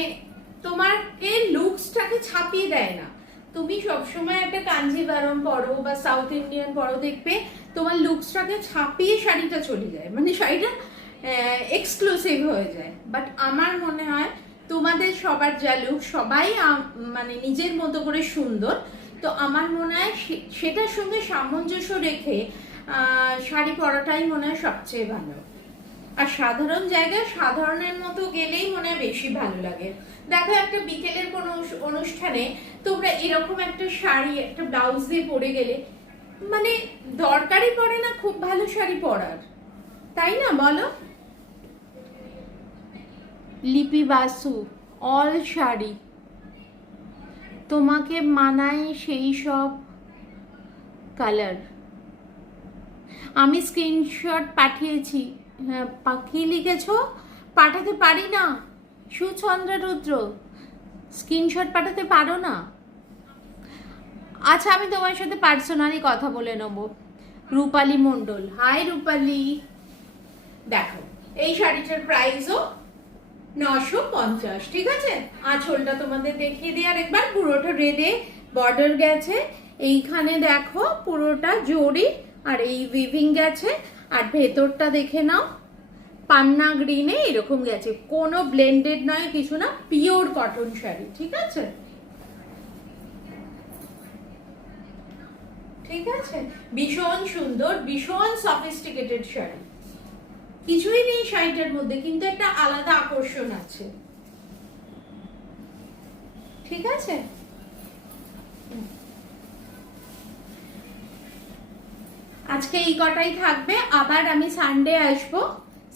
তোমাকে লুকসটাকে ছাপিয়ে দেয় না। তুমি সবসময় একটা কাঞ্জিভারম পরো বা সাউথ ইন্ডিয়ান পরো, দেখবে তোমার লুকসটাকে ছাপিয়ে শাড়িটা চলে যায়, মানে শাড়িটা এক্সক্লুসিভ হয়ে যায়। বাট আমার মনে হয় তোমাদের সবার যা লুক, সবাই মানে নিজের মতো করে সুন্দর, তো আমার মনে হয় সেটার সঙ্গে সামঞ্জস্য রেখে শাড়ি পরাটাই মনে হয় সবচেয়ে ভালো। আর সাধারণ জায়গায় সাধারণের মতো গেলেই মনে হয় বেশি ভালো লাগে। দেখো একটা বিকেলের কোনো অনুষ্ঠানে তোমরা এরকম একটা শাড়ি একটা ব্লাউজ দিয়ে পরে গেলে মানে দরকারই পড়ে না খুব ভালো শাড়ি পরার, তাই না বলো? লিপি বাসু, অল শাড়ি তোমাকে মানায় সেই সব কালার। আমি স্ক্রিনশট পাঠিয়েছি। হ্যাঁ, কি লিখেছো? পাঠাতে পারি না সুচন্দ্রা রুদ্র, স্ক্রিনশট পাঠাতে পারো না? আচ্ছা, আমি তোমার সাথে পার্সোনালি কথা বলে নেবো। রূপালী মণ্ডল, হাই রূপালী। দেখো এই শাড়িটার প্রাইসও 950, ঠিক আছে? আঁচলটা তোমাদের দেখিয়ে দিই আর একবার, পুরোটা রেডে বর্ডার গেছে, এইখানে দেখো পুরোটা জরি আর এই উইভিং গেছে, আর ভেতরটা দেখে নাও পান্না গ্রিনে এরকম গেছে, কোনো ব্লেন্ডেড নয় কিছু না, পিওর কটন শাড়ি, ঠিক আছে? ঠিক আছে, ভীষণ সুন্দর, ভীষণ সফিস্টিকেটেড শাড়ি, কিছুই নেই শাড়িটার মধ্যে, কিন্তু একটা আলাদা আকর্ষণ আছে, ঠিক আছে? আজকে এই কটাই থাকবে, আবার আমি সানডে আসবো।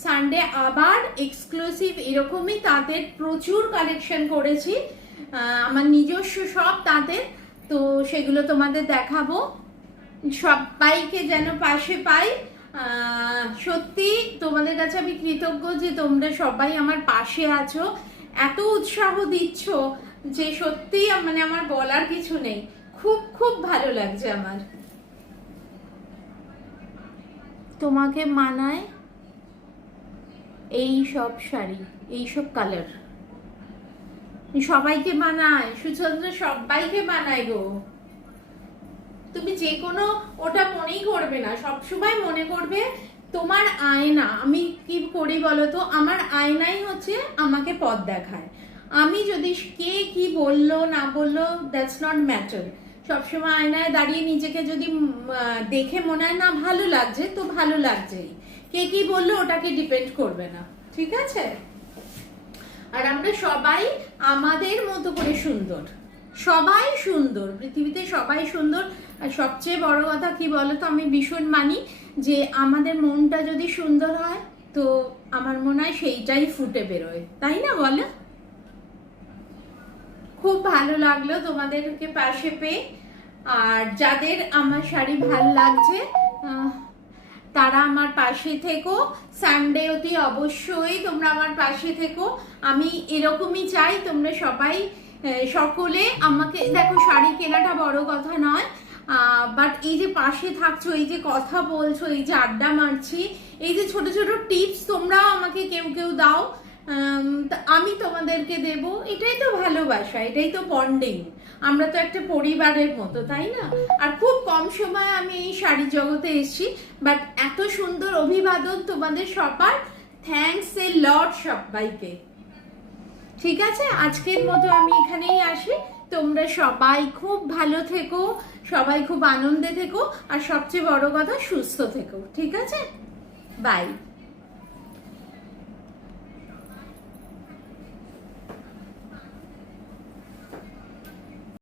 সানডে আবার এক্সক্লুসিভ এরকমই তাঁতের প্রচুর কালেকশন করেছি, আমার নিজস্ব সব তাঁতের, তো সেগুলো তোমাদের দেখাবো। সবাইকে যেন পাশে পাই, সত্যি তোমাদের কাছে আমি কৃতজ্ঞ যে তোমরা সবাই আমার পাশে আছো, এত উৎসাহ দিচ্ছ যে সত্যি মানে আমার বলার কিছু নেই, খুব খুব ভালো লাগছে আমার। তোমাকে মানায় এই সব শাড়ি, এই সব কালার, সবাইকে মানায় সুচন্দ্র, সবাইকে মানায় গো। তুমি যে কোনো ওটা মনেই করবে না, সবসময় মনে করবে তোমার আয়না। আমি কি করি বলো তো, আমার আয়নাই হচ্ছে আমাকে পথ দেখায়। আমি যদি কে কি বললো না বললো, দ্যাটস নট ম্যাটার। সবসময় আয়নায় দাঁড়িয়ে নিজেকে যদি দেখে মনে হয় না ভালো লাগছে, তো ভালো লাগছেই, কে কি বললো ওটাকে ডিপেন্ড করবে না, ঠিক আছে? আর আমরা সবাই আমাদের মতো করে সুন্দর, সবাই সুন্দর, পৃথিবীতে সবাই সুন্দর। আর সবচেয়ে বড় কথা কি বলতো, আমি ভীষণ মানি যে আমাদের মনটা যদি সুন্দর হয় তো আমার মনে হয় সেইটাই ফুটে বেরোয়, তাই না বলো? খুব ভালো লাগলো তোমাদেরকে পাশে পেয়ে। আর যাদের আমার শাড়ি ভাল লাগছে তারা আমার পাশে থেকো, সানডে অতি অবশ্যই তোমরা আমার পাশে থেকো। আমি এরকমই চাই তোমরা সবাই সকলে আমাকে, দেখো শাড়ি কেনাটা বড় কথা নয়, বাট এই যে পাশে থাকছো, এই যে কথা বলছো, এই যে আড্ডা মারছি, এই যে ছোট ছোট টিপস তোমরাও আমাকে কেউ কেউ দাও, আমি তোমাদেরকে দেব, এটাই তো ভালোবাসা, এটাই তো বন্ডিং, আমরা তো একটা পরিবারের মতো, তাই না? আর খুব কম সময় আমি এই শাড়ি জগতে এসেছি, বাট এত সুন্দর অভিবাদন তোমাদের সবার, থ্যাঙ্কস এ লট সবাইকে। ঠিক আছে, আজকের মতো আমি এখানেই আসি। তোমরা সবাই খুব ভালো থেকো, সবাই খুব আনন্দে থেকো, আর সবচেয়ে বড় কথা সুস্থ থেকো, ঠিক আছে? বাই।